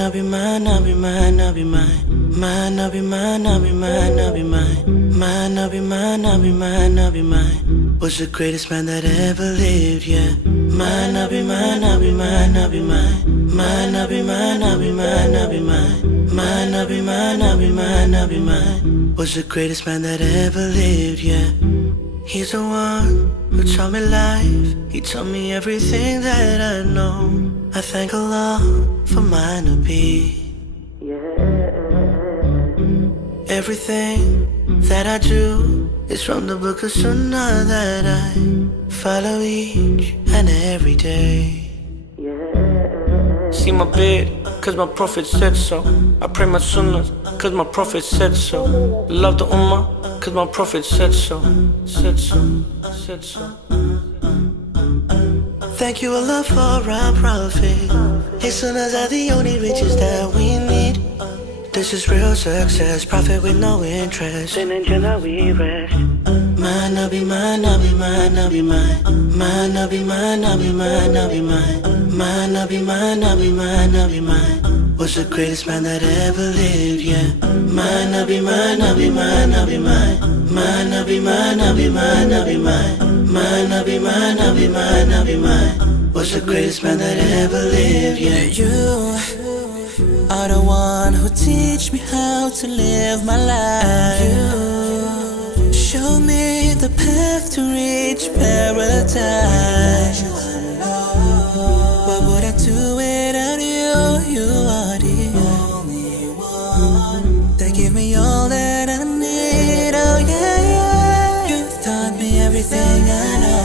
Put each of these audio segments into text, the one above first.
I'll be mine, I'll be mine, I'll be mine. Mine, I'll be mine, I'll be mine, I'll be mine. Mine, I'll be mine, I'll be mine, I'll be mine. Was the greatest man that ever lived, yeah. Mine, I'll be mine, I'll be mine, I'll be mine. Mine, I'll be mine, I'll be mine, I'll be mine. Mine, I'll be mine, I'll be mine, I'll be mine. Was the greatest man that ever lived, yeah. He's the one who taught me life. He taught me everything that I know. I thank Allah for mine to be. Everything that I do is from the book of Sunnah that I follow each and every day. See my bed, cause my prophet said so. I pray my sunnahs, cause my prophet said so. Love the ummah, cause my prophet said so. Said so, said so. Thank you Allah for our prophet. His sunnahs are the only riches that we need. This is real success, profit with no interest. In Jannah we rest. Mine, I'll be mine, I'll be mine, I'll be mine. Mine, I'll be mine, I'll be mine, I'll be mine. Mine, I'll be mine, I'll be mine, I'll be mine. Was the greatest man that ever lived, yeah. Mine, I'll be mine, I'll be mine, I'll be mine. Mine, I'll be mine, I'll be mine, I'll be mine. Mine, I'll be mine, I'll be mine, I'll be mine. Was the greatest man that ever lived, yeah. You are the one who teach me how to live my life. You show me the path to reach paradise. What would I do without you? You are the only one that give me all that I need. Oh yeah, yeah. You taught me everything I know.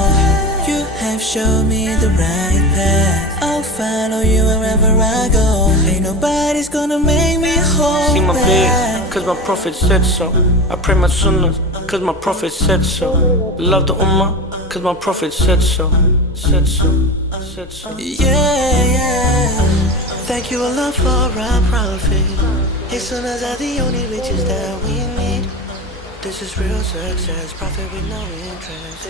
You have shown me the right path. I'll follow you wherever I go. Ain't nobody's gonna make me whole. See my bed, cause my prophet said so. I pray my sunnahs, cause my prophet said so. Love the ummah, cause my prophet said so. Said so, said so. Yeah, yeah. Thank you Allah for our prophet. His sunnahs are the only riches that we need. This is real success, profit with no interest.